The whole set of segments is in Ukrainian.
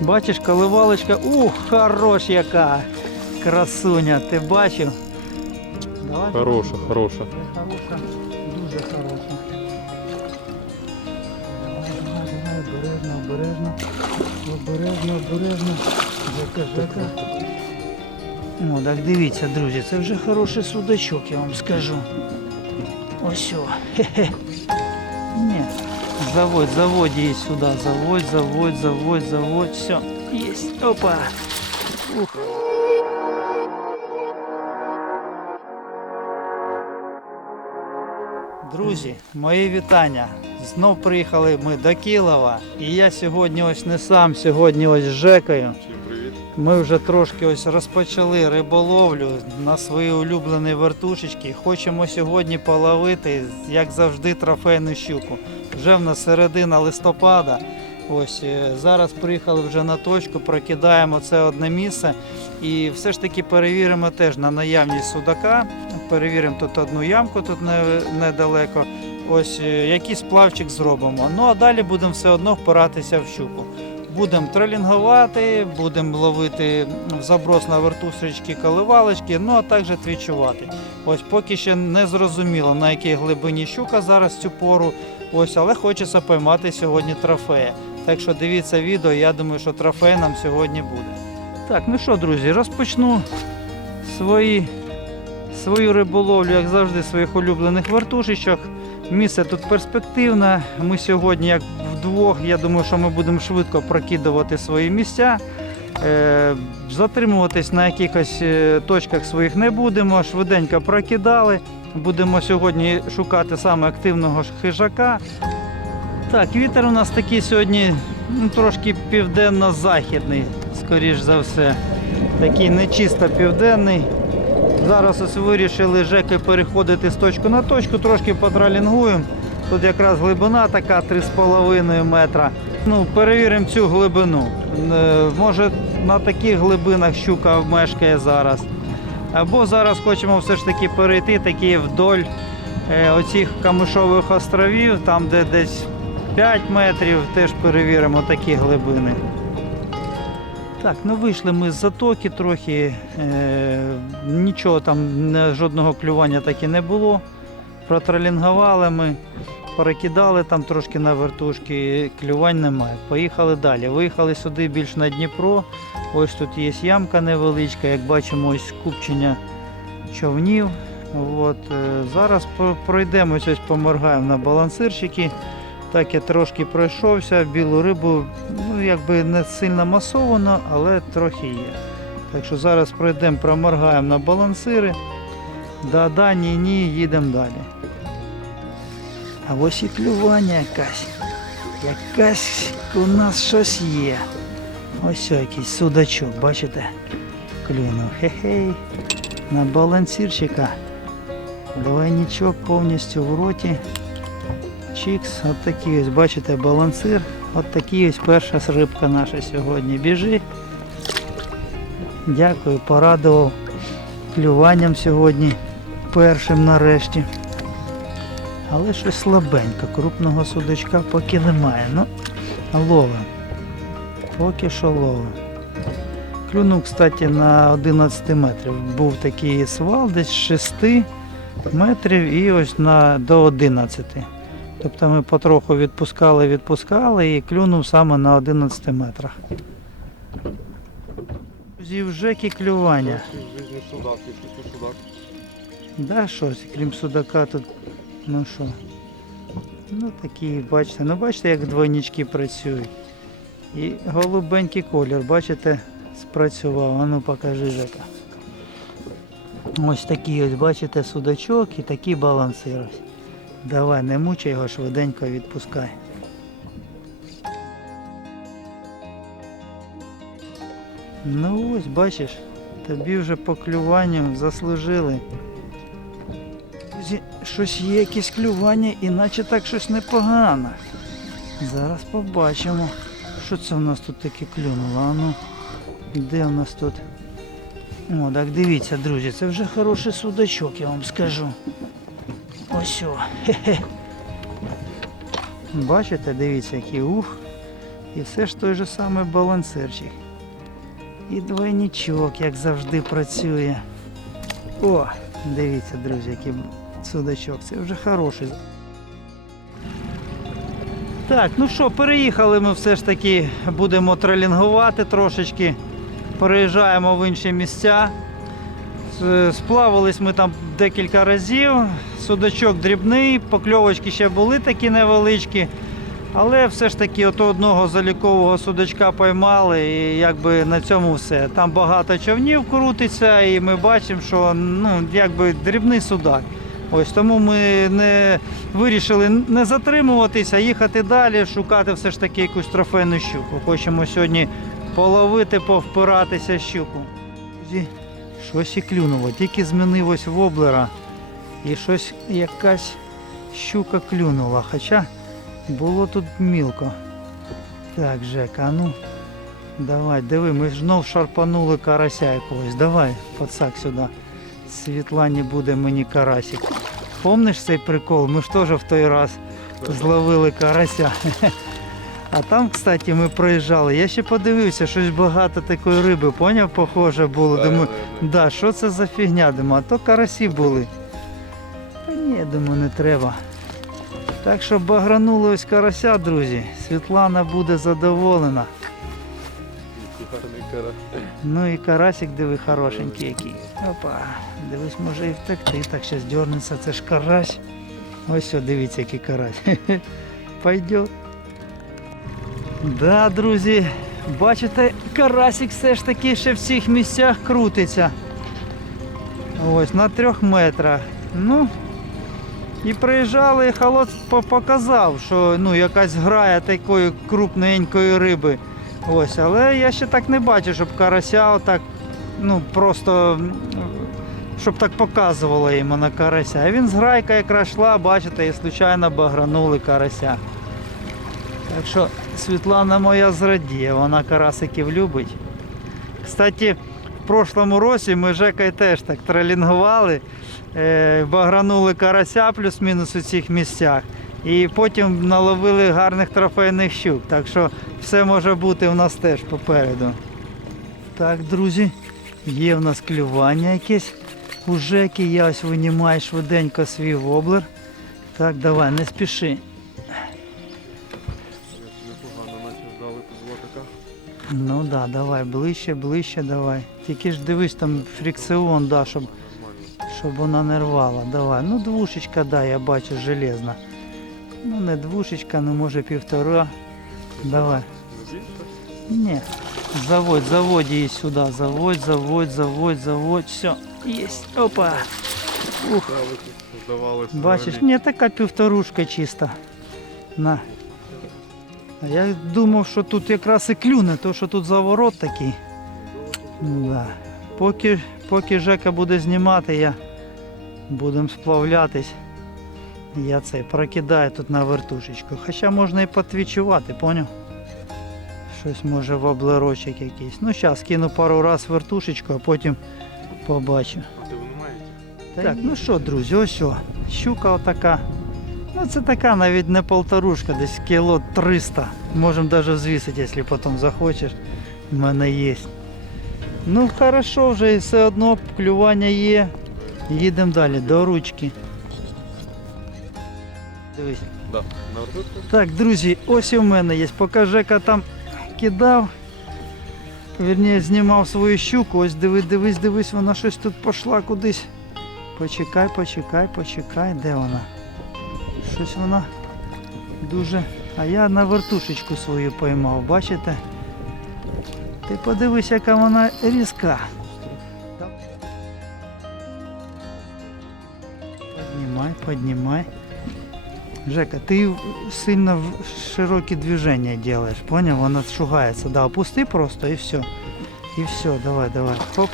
Бачиш, коливалочка. Ух, хорош яка! Красуня, ти бачив? Давай. Хороша, хороша. Хороша, дуже хороша. Давай, давай, обережно, обережно. Обережно, обережно. Жека, жека. О, так дивіться, друзі, це вже хороший судачок, я вам скажу. Ось. Хе-хе. Ні. Заводь, заводь її сюди. Заводь, заводь, заводь, заводь. Все. Есть. Опа. Ух. Друзі, мої вітання. Знов приїхали ми до Кілова. І я сьогодні ось не сам, сьогодні ось з Жекою. Ми вже трошки ось розпочали риболовлю на свої улюблені вертушечки. Хочемо сьогодні половити, як завжди, трофейну щуку. Вже в нас середина листопада. Ось е, зараз приїхали вже на точку, прокидаємо це одне місце і все ж таки перевіримо теж на наявність судака. Перевіримо тут одну ямку, тут недалеко. Ось е, якийсь плавчик зробимо. Ну а далі будемо все одно впиратися в щуку. Будемо тролінгувати, будемо ловити в заброс на вертушечки коливалочки, ну а також твічувати. Ось поки ще не зрозуміло на якій глибині щука зараз цю пору. Ось, але хочеться поймати сьогодні трофея. Так що дивіться відео, я думаю, що трофей нам сьогодні буде. Так, ну що, друзі, розпочну свої, свою риболовлю, як завжди, своїх улюблених вертушечок. Місце тут перспективне. Ми сьогодні, як вдвох, я думаю, що ми будемо швидко прокидувати свої місця. Е, затримуватись на якихось е, точках своїх не будемо. Швиденько прокидали. Будемо сьогодні шукати саме активного хижака. Так, вітер у нас такий сьогодні ну, трошки південно-західний, скоріш за все. Такий не чисто південний. Зараз ось вирішили Жеки переходити з точки на точку, трошки потралінгуємо. Тут якраз глибина така 3,5 метра. Ну, перевіримо цю глибину. Е, Може на таких глибинах щука мешкає зараз. Або зараз хочемо все ж таки перейти такі вдоль е, оцих камишових островів, там де десь 5 метрів, теж перевіримо такі глибини. Так, ну вийшли ми з затоки трохи. Е, нічого там, жодного клювання так і не було. Протролінгували ми, перекидали там трошки на вертушки, клювань немає. Поїхали далі. Виїхали сюди більш на Дніпро. Ось тут є ямка невеличка, як бачимо, ось купчення човнів. От, е, зараз про- пройдемось, ось поморгаємо на балансирчики. Так я трошки пройшовся, білу рибу, ну якби не сильно масовано, але трохи є. Так що зараз пройдемо, проморгаємо на балансири. Да, да, ні, ні, їдемо далі. А ось і клювання якась. Якась у нас щось є. Ось якийсь судачок, бачите? Клюнув. Хе-хей. На балансирчика. Двойничок повністю в роті. Чікс, от такий ось, бачите, балансир. От такий ось перша рибка наша сьогодні. Біжи. Дякую, порадував клюванням сьогодні першим нарешті. Але щось слабенько, крупного судачка поки немає. Ну, ловим. Поки що ловим. Клюнув, кстати, на 11 метрів. Був такий свал десь з 6 метрів і ось на, до 11. Тобто ми потроху відпускали, відпускали і клюнув саме на 11 метрах. Друзі, в клювання. Да, щось, крім судака тут. Ну що. Ну такі, бачите, ну бачите, як двойнички працюють. І голубенький колір, бачите, спрацював. А ну покажи Жека. Ось такий ось, бачите, судачок і такий балансир. ось. Давай, не мучай його, швиденько відпускай. Ну ось, бачиш, тобі вже по клюванню заслужили. Щось є якесь клювання, іначе так щось непогано. Зараз побачимо. Що це в нас тут таке клюнуло? Ну, де в нас тут? О, так дивіться, друзі, це вже хороший судачок, я вам скажу. Ось о. Бачите, дивіться, який ух. І все ж той же самий балансирчик. І двойничок, як завжди, працює. О, дивіться, друзі, який судачок. Це вже хороший. Так, ну що, переїхали ми все ж таки, будемо тролінгувати трошечки. Переїжджаємо в інші місця. С- Сплавались ми там декілька разів. Судачок дрібний, покльовочки ще були такі невеличкі. Але все ж таки от одного залікового судачка поймали, і якби на цьому все. Там багато човнів крутиться, і ми бачимо, що ну, якби дрібний судак. Ось тому ми не вирішили не затримуватися, а їхати далі, шукати все ж таки якусь трофейну щуку. Хочемо сьогодні половити, повпиратися щуку. Щось і клюнуло, тільки змінив ось воблера. І щось якась щука клюнула. Хоча було тут мілко. Так, Жека, ну. Давай, диви, ми знов шарпанули карася якогось. Давай, пацак сюди. Світлані буде мені карасик. Помниш цей прикол? Ми ж теж в той раз зловили карася. А там, кстати, ми проїжджали. Я ще подивився, щось багато такої риби, поняв, похоже було. Думаю, да, що це за фігня? Думаю, а то карасі були. Та ні, думаю, не треба. Так що багранули ось карася, друзі. Світлана буде задоволена. Карась. Ну і карасик, диви, хорошенький який. Опа, дивись, може і втекти. Так, зараз дернеться, це ж карась. Ось, о, дивіться, який карась. Пойдет. Да, друзі, бачите, карасик все ж таки ще в цих місцях крутиться. Ось на трьох метрах. Ну, і приїжджали, і холод показав, що ну, якась грає такої крупненької риби. Ось, але я ще так не бачу, щоб карася отак, ну просто щоб так показувало йому на карася. А він з грайка якраз йшла, бачите, і случайно багранули карася. Так що Світлана моя зрадіє, вона карасиків любить. Кстати, в прошлому році ми з Жекою теж так тролінгували, е, багранули карася плюс-мінус у цих місцях. І потім наловили гарних трофейних щук. Так що все може бути у нас теж попереду. Так, друзі, є в нас клювання якесь. У Жеки я ось винімаю швиденько свій воблер. Так, давай, не спіши. Ну да, давай, ближче, ближче давай. Тільки ж дивись, там фрикціон, да, щоб, щоб вона не рвала. Давай. Ну двушечка, да, я бачу, железна. Ну не двушечка, ну може півтора. Давай. Не, заводь, заводь її сюди. Заводь, заводь, заводь, заводь. Все, есть. Опа. Ух, бачиш, не така півторушка чиста. На. А я думав, що тут якраз і клюне, то що тут заворот такий. Да. Поки, поки Жека буде знімати, я будемо сплавлятись. Я цей прокидаю тут на вертушечку. Хоча можна і потвічувати, поняв? Щось може в облерочок якийсь. Ну зараз кину пару раз вертушечку, а потім побачу. Так, ну що, друзі, ось о, щука отака. Ну це така навіть не полторушка, десь кіло 300. Можемо навіть взвісити, якщо потім захочеш. У мене є. Ну хорошо вже і все одно клювання є. Їдемо далі до ручки. Дивись. Да. Так, друзі, ось в мене є. Поки Жека там кидав, вірніше, знімав свою щуку, ось дивись, дивись, дивись, вона щось тут пішла кудись. Почекай, почекай, почекай, де вона? Щось вона дуже. А я на вертушечку свою поймав, бачите? Ти подивись, яка вона різка. Поднімай, поднімай. Жека, ты сильно в- широкие движения делаешь, понял? Она шугається. Да, опусти просто і все. І все, давай, давай. Хоп.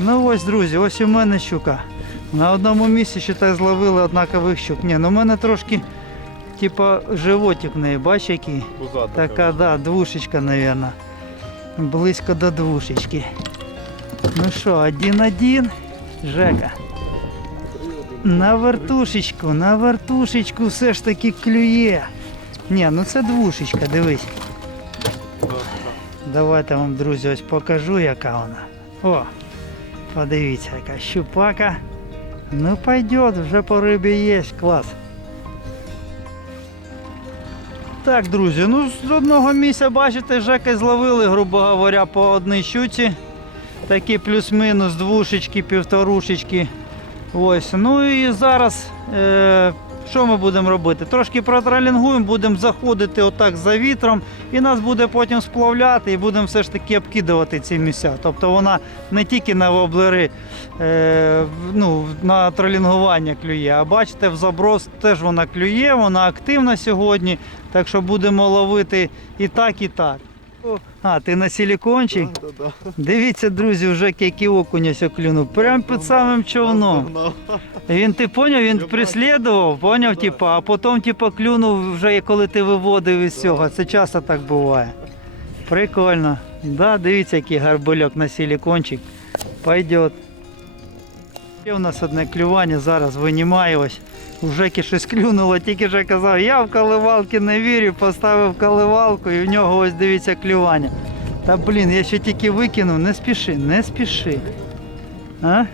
Ну ось, друзі, ось у мене щука. На одному місці ще так зловили однакових щук. Ні, ну у мене трошки, типа, животик в неї, бачиш який? Пузата. Така, да, двушечка, наверное. Близько до двушечки. Ну що, один-один. Жека. На вертушечку, на вертушечку все ж таки клює. Ні, ну це двушечка, дивись. давайте вам, друзі, ось покажу, яка вона. О, подивіться, яка щупака. Ну пойдет, вже по рибі є, клас. Так, друзі, ну з одного місця, бачите, жеки зловили, грубо говоря, по одній щуці. Такі плюс-мінус двушечки, півторушечки. Ось. Ну і зараз е, що ми будемо робити? Трошки протралінгуємо, будемо заходити отак за вітром, і нас буде потім сплавляти, і будемо все ж таки обкидувати ці місця. Тобто вона не тільки на воблери, е, ну, на тролінгування клює, а бачите, в заброс теж вона клює, вона активна сьогодні, так що будемо ловити і так, і так. А, ти на силікончик? Да, да, да. Дивіться, друзі, вже який окунь ось клюнув. Прям під самим човном. Він ти поняв, він прислідував, поняв, Да. типа, а потім типа клюнув вже коли ти виводив із цього. Це часто так буває. Прикольно. Да, дивіться, який гарбульок на силікончик. Пойдет. Є у нас одне клювання, зараз винімаю ось. У Жеки щось клюнуло, тільки вже казав, я в коливалки не вірю, поставив коливалку і в нього ось дивіться клювання. Та блін, я ще тільки викинув, не спіши, не спіши. А?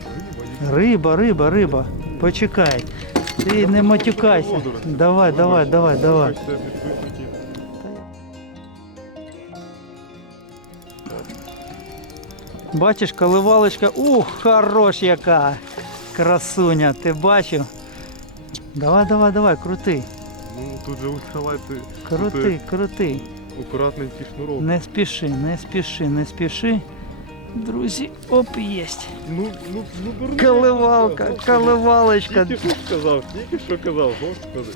Риба, риба, риба. Почекай. Ти не матюкайся. Давай, давай, давай, давай. Бачиш, коливалочка. Ух, хорош яка. Красуня, ти бачив? Давай, давай, давай, крути. Ну тут же ультралайти. Крути, крути. Акуратненький шнурок. Не спіши, не спіши, не спіши. Друзі, оп, єсть. Ну, ну, ну, дурний. Коливалка, Господи. коливалочка. Тільки що сказав, тільки що казав, господи.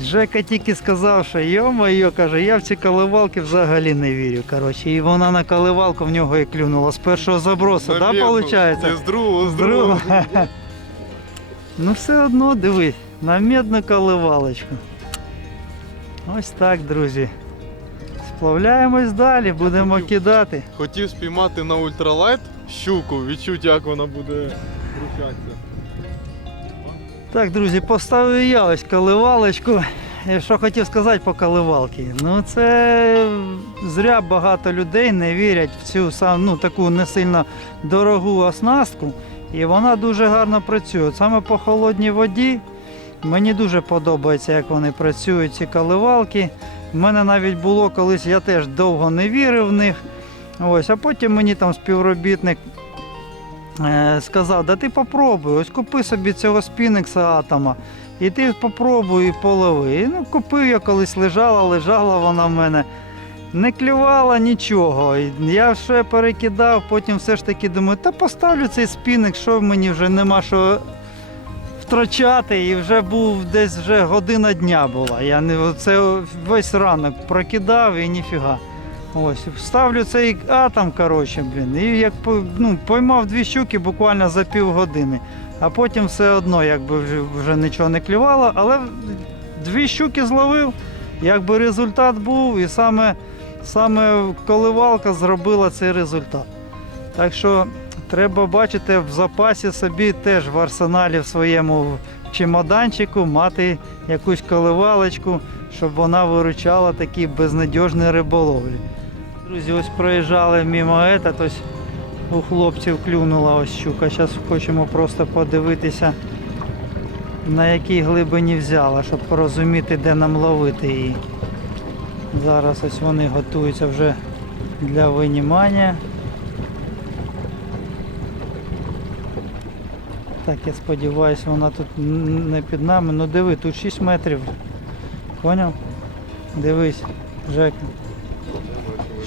Жека тільки сказав, що йо-моє, каже, я в ці коливалки взагалі не вірю. Коротше, і вона на коливалку в нього і клюнула з першого забросу, так, да, виходить? З другого, з другого. ну все одно дивись, на медну коливалочку. Ось так, друзі. Сплавляємось далі, будемо Хотів. кидати. Хотів спіймати на ультралайт щуку, відчути, як вона буде рухатися. Так, друзі, поставив я ось коливалочку. І Що хотів сказати по коливалки? Ну це зря багато людей не вірять в цю ну, таку не сильно дорогу оснастку. І вона дуже гарно працює. Саме по холодній воді мені дуже подобається, як вони працюють, ці коливалки. У мене навіть було колись, я теж довго не вірив в них. Ось, а потім мені там співробітник е, сказав, да ти попробуй, ось купи собі цього спінекса атома. І ти попробуй і полови. І, ну, купив я колись лежала, лежала вона в мене. Не клювала нічого. Я ще перекидав, потім все ж таки думаю, та поставлю цей спінник, що мені вже нема що втрачати. І вже був десь вже година дня була. Я не це весь ранок прокидав і ніфіга. Ось, ставлю цей атом, коротше, блін, і як ну, поймав дві щуки буквально за півгодини, а потім все одно якби вже, вже нічого не клювало, але дві щуки зловив, якби результат був, і саме, саме коливалка зробила цей результат. Так що треба бачити в запасі собі теж в арсеналі в своєму чемоданчику мати якусь коливалочку, щоб вона виручала такі безнадіжні риболовлі. Друзі, ось проїжджали мимо этот, ось у хлопців клюнула ось щука. Зараз хочемо просто подивитися, на якій глибині взяла, щоб порозуміти, де нам ловити її. Зараз ось вони готуються вже для винімання. Так, я сподіваюся, вона тут не під нами. Ну диви, тут 6 метрів. Поняв? Дивись, Жека.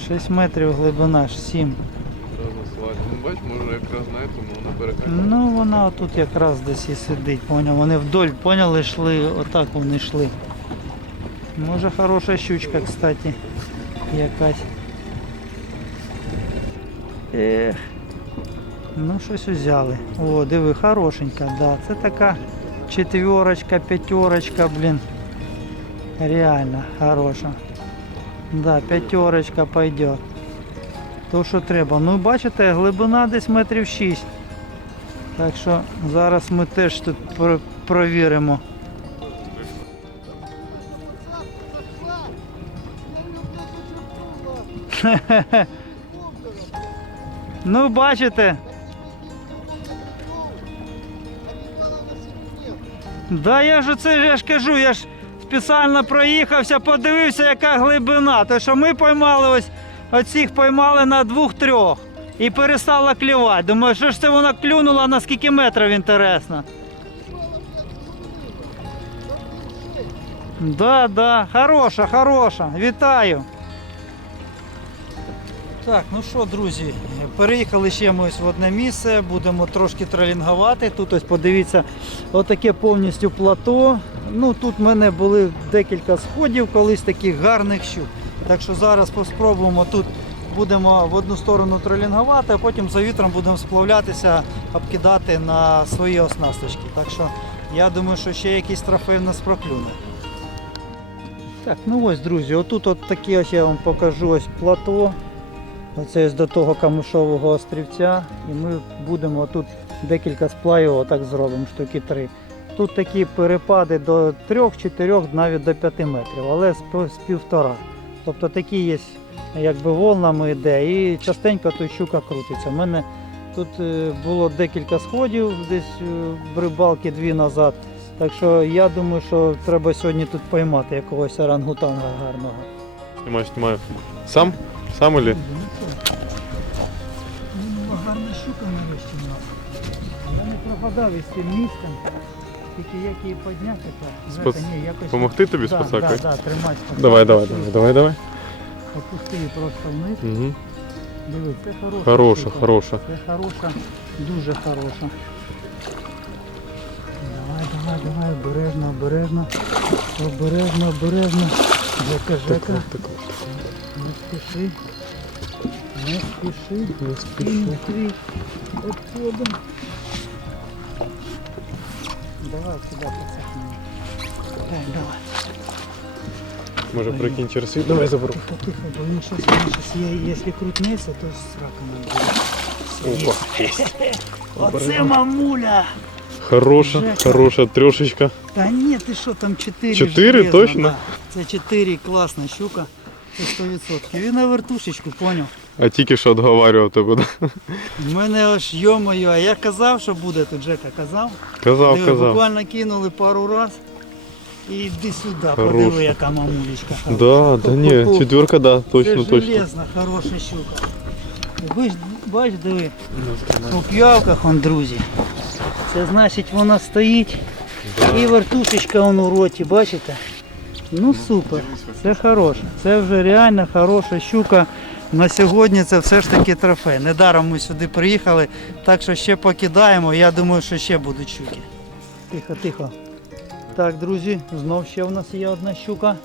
6 метрів глибина, аж 7. Ну, бач, може якраз на цьому вона перекрила. Ну вона тут якраз десь і сидить, поняв. Вони вдоль, поняли, йшли, отак вони йшли. Може хороша щучка, кстати, якась. Ех. Ну щось взяли. О, диви, хорошенька, да. Це така четверочка, п'ятерочка, блін. Реально хороша. Да, п'ятерочка пойдет. То, що треба. Ну, бачите, глибина десь метрів 6. Так що зараз ми теж тут про- провіримо. Ну, бачите. Да я ж це я ж кажу, я ж спеціально проїхався, подивився, яка глибина. То що ми поймали ось оцих поймали на двох-трьох і перестала клювати. Думаю, що ж це вона клюнула на скільки метрів інтересно. Да, да, хороша, хороша. Вітаю. Так, ну що, друзі, переїхали ще ми ось в одне місце, будемо трошки тролінгувати. Тут ось подивіться, отаке повністю плато. Ну тут в мене були декілька сходів, колись таких гарних щук. Так що зараз спробуємо тут будемо в одну сторону тролінгувати, а потім за вітром будемо сплавлятися, обкидати на свої оснасточки. Так що я думаю, що ще якийсь трофей в нас проклюне. Так, ну ось, друзі, отут от таке ось я вам покажу ось плато. Оце до того камушового острівця. І ми будемо тут декілька сплавів отак зробимо, штуки три. Тут такі перепади до 3-4, навіть до 5 метрів, але з з півтора. Тобто такі є, якби волнами йде, і частенько тут щука крутиться. У мене тут е, було декілька сходів десь е, рибалки дві назад. Так що я думаю, що треба сьогодні тут поймати якогось орангутанга гарного. Знімаю, знімаю. Сам? Сам или? Ну, гарна щука нарешті в. Я не пропадав із цим місцем. Тільки як її підняти так. Спас- Знаєте, ні, якось... Помогти тобі да, спасакою? Да, да, тримай спасакою. Давай, давай, давай, давай, давай. Опусти її просто вниз. Угу. Дивись, це хороша. Хороша, щука. хороша. Це хороша, дуже хороша. Давай, давай, давай, обережно, обережно. Обережно, обережно. Жека, Жека, не спіши. Не спіши. Не Спіши. твій обходом. Давай сюди посахнемо. Так, давай. Може прикинь через світ. Давай заберу. Тихо, тихо, бо він щось, він щось є, якщо крутнеться, то срака нам буде. Опа. Оце мамуля! Хороша, Жека. хороша трьошечка. Та ні, ти що, там 4 Чотири, железно, точно? Да. Це 4 класна щука. Це 100%. Він на вертушечку, поняв. А тільки що відговарював тебе. да? У мене аж йомою, а я казав, що буде тут Жека, казав. Казав, Диви, казав. буквально кинули пару раз. І йди сюди, подиви, яка мамулечка. Да, да ні, четверка, да, точно, Це точно. железна, хороша щука. Ви ж бач, диви, у п'явках он, друзі. Це значить вона стоїть і вертушечка он у роті, бачите? Ну супер, це хороше. Це вже реально хороша щука. На сьогодні це все ж таки трофей. Недаром ми сюди приїхали, так що ще покидаємо. Я думаю, що ще будуть щуки. Тихо, тихо. Так, друзі, знов ще в нас є одна щука.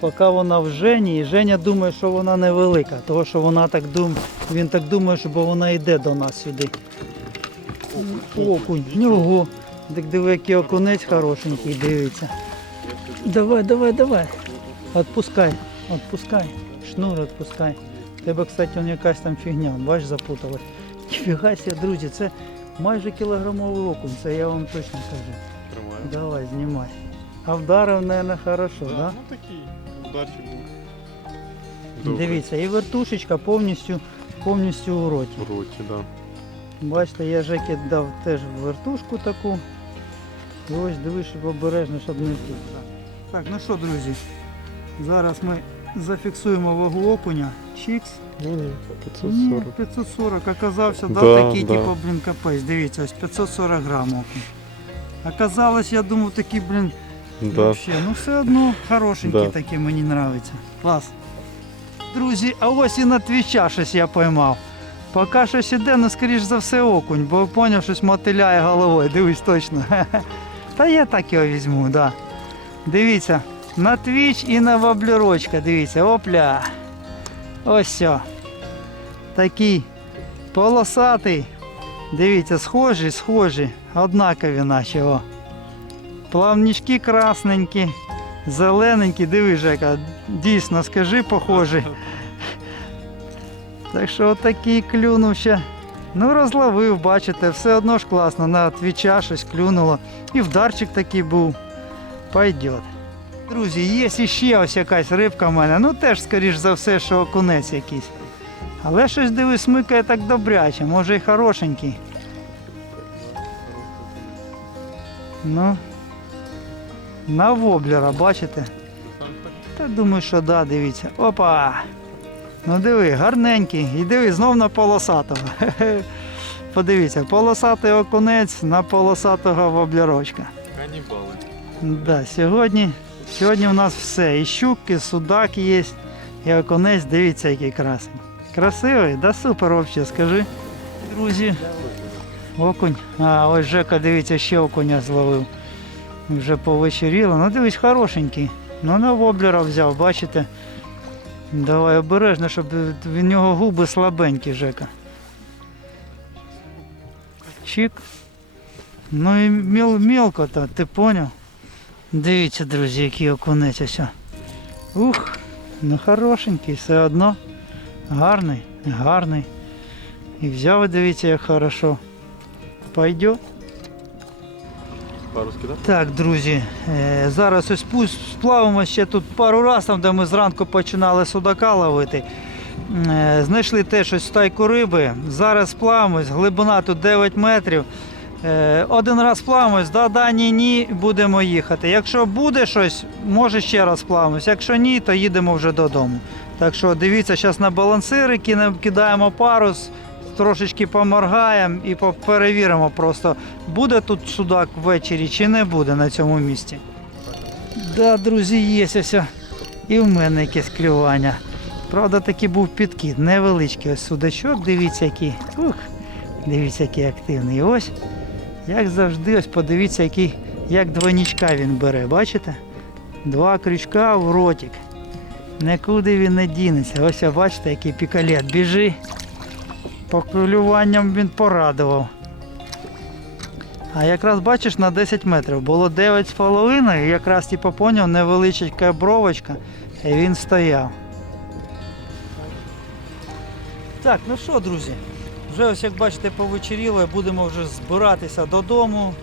Поки вона в Жені, і Женя думає, що вона невелика, тому що вона так дум... він так думає, що бо вона йде до нас сюди. Окунь, нього. Так диви, який окунець хорошенький, дивиться. Давай, давай, давай. Отпускай, отпускай. Шнур отпускай. Тебе, кстати, он якась там фігня, бач, запуталась. Ніфіга себе, друзі, це майже кілограмовий окунь, це я вам точно кажу. Тримаю. Давай, знімай. А вдарив, мабуть, хорошо, так? Да? Ну такий ударчик був. Добре. Дивіться, і вертушечка повністю, повністю у роті. В роті, да. Бачите, я Жекі дав теж вертушку таку. І ось дивись, щоб обережно, щоб не втік. Так, ну що, друзі, зараз ми зафіксуємо вагу окуня. Чікс. Ну, ні, Ні, 540. 540 оказався, да, Да, такий, да. типу, блін, капець. Дивіться, ось 540 грам окунь. Оказалось, я думав, такий, блін, Да. Вообще, ну все одно хорошенький Да. такий мені нравиться. Клас. Друзі, а ось і на твіча щось я поймав. Поки щось іде, ну скоріш за все окунь, бо поняв, щось мотиляє головою, дивись точно. Та я так його візьму, да. Дивіться, на твіч і на воблерочка, дивіться, опля. Ось все. Такий полосатий. Дивіться, схожі, схожі, однакові наче. О. Плавнички красненькі, зелененькі, диви, Жека, дійсно, скажи, похожі. Так що отакий клюнув ще. Ну, розловив, бачите, все одно ж класно, на твіча щось клюнуло. І вдарчик такий був. Пойдет. Друзі, є ще ось якась рибка в мене. Ну теж, скоріш за все, що окунець якийсь. Але щось диви, смикає так добряче, може і хорошенький. Ну. На воблера, бачите? Та думаю, що да, дивіться. Опа! Ну диви, гарненький. І диви, знов на полосатого. Подивіться, полосатий окунець на полосатого воблерочка. Канібали. Да, сьогодні, сьогодні у нас все. І щук, і судак є, і окунець, дивіться, який красень. Красивий, да супер взагалі, скажи. Друзі. Окунь. А, ось Жека, дивіться, ще окуня зловив. Вже повечеріло. Ну дивись, хорошенький. Ну на воблера взяв, бачите. Давай обережно, щоб в нього губи слабенькі, Жека. Чик. Ну і міл, мілко то, ти поняв? Дивіться, друзі, який окунець ось. Ух, ну хорошенький, все одно. Гарний, гарний. І взяв, дивіться, як хорошо. Пойдет. Пару скидав? Так, друзі, е, зараз ось пусть сплавимо ще тут пару разів, там, де ми зранку починали судака ловити. Е, Знайшли теж ось стайку риби. Зараз сплавимось, глибина тут 9 метрів. Е, Один раз плавимось, да, да, ні, ні, будемо їхати. Якщо буде щось, може ще раз плавимось. Якщо ні, то їдемо вже додому. Так що дивіться, зараз на балансири кидаємо парус, трошечки поморгаємо і перевіримо просто, буде тут судак ввечері чи не буде на цьому місці. Да, друзі, є ось. І в мене якесь клювання. Правда, такий був підкид, невеличкий ось судачок, дивіться який. Ух, дивіться, який активний. Ось, як завжди, ось подивіться, який, як двойничка він бере, бачите? Два крючка в ротик. Нікуди він не дінеться. Ось бачите, який пікалет. Біжи. По клюванням він порадував. А якраз бачиш на 10 метрів. Було 9,5 і якраз типу поняв, невеличка бровочка, і він стояв. Так, ну що, друзі, вже ось як бачите, повечеріло, будемо вже збиратися додому.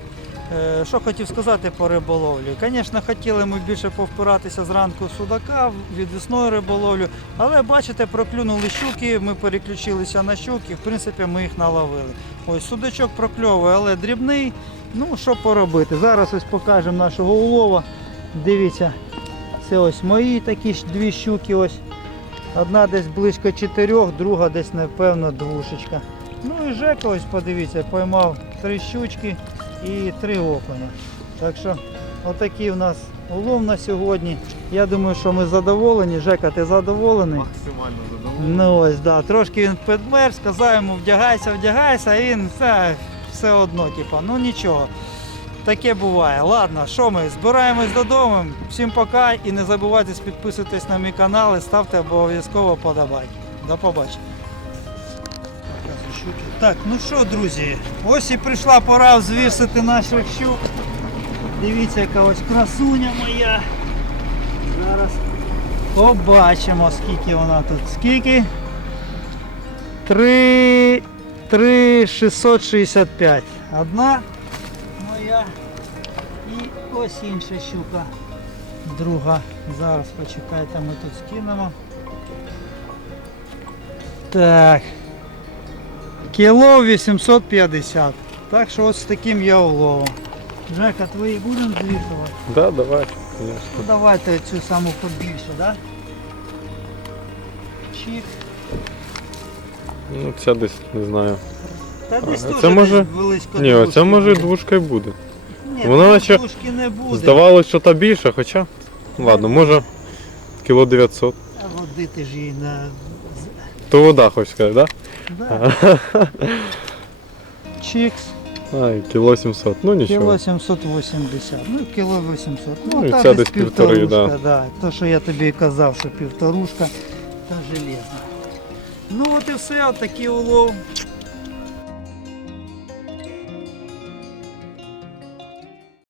Е, Що хотів сказати по риболовлі? Звісно, хотіли ми більше повпиратися зранку в судака, в відвісної риболовлю, але бачите, проклюнули щуки, ми переключилися на щуки, в принципі, ми їх наловили. Ось судачок прокльовує, але дрібний. Ну, що поробити? Зараз ось покажемо нашого улова. Дивіться, це ось мої такі дві щуки. ось. Одна десь близько чотирьох, друга десь, напевно, двушечка. І Жека, ось подивіться, поймав три щучки і три окуня. Так що отакий у нас улов на сьогодні. Я думаю, що ми задоволені. Жека, ти задоволений? Максимально задоволений. Ну ось, да. Трошки він підмер, сказав йому вдягайся, вдягайся, а він все, все одно, типа, ну нічого. Таке буває. Ладно, що ми, збираємось додому. Всім пока і не забувайте підписуватись на мій канал і ставте обов'язково подобайки. До побачення. Так, ну що, друзі, ось і прийшла пора звісити наших щук. Дивіться, яка ось красуня моя. Зараз побачимо, скільки вона тут. Скільки? 3, 3 665. Одна моя і ось інша щука. Друга. Зараз почекайте, ми тут скинемо. Так. Кіло 850. Так що ось з таким я уловом. Жека, твої будемо звішувати? Да, давай. Ну давайте цю саму побільше, да? Чик. Ну, ця десь, не знаю. Та десь А, теж це може- десь близько Ні, двушки оце може буде. двушка й буде. Ні, Вона тут наче двушки не буде. Здавалось, що та більша, хоча. Ладно, може кіло 900. А води ти ж її на... То вода, хочеш сказати, Да. Чикс. А, Ай, кіло 700. Ну нічого. Кіло 780. Ну, кіло 800. Ну, і та ця десь півтори, півторушка, да. То, що я тобі і казав, що півторушка та железна. Ну от і все, от такий улов.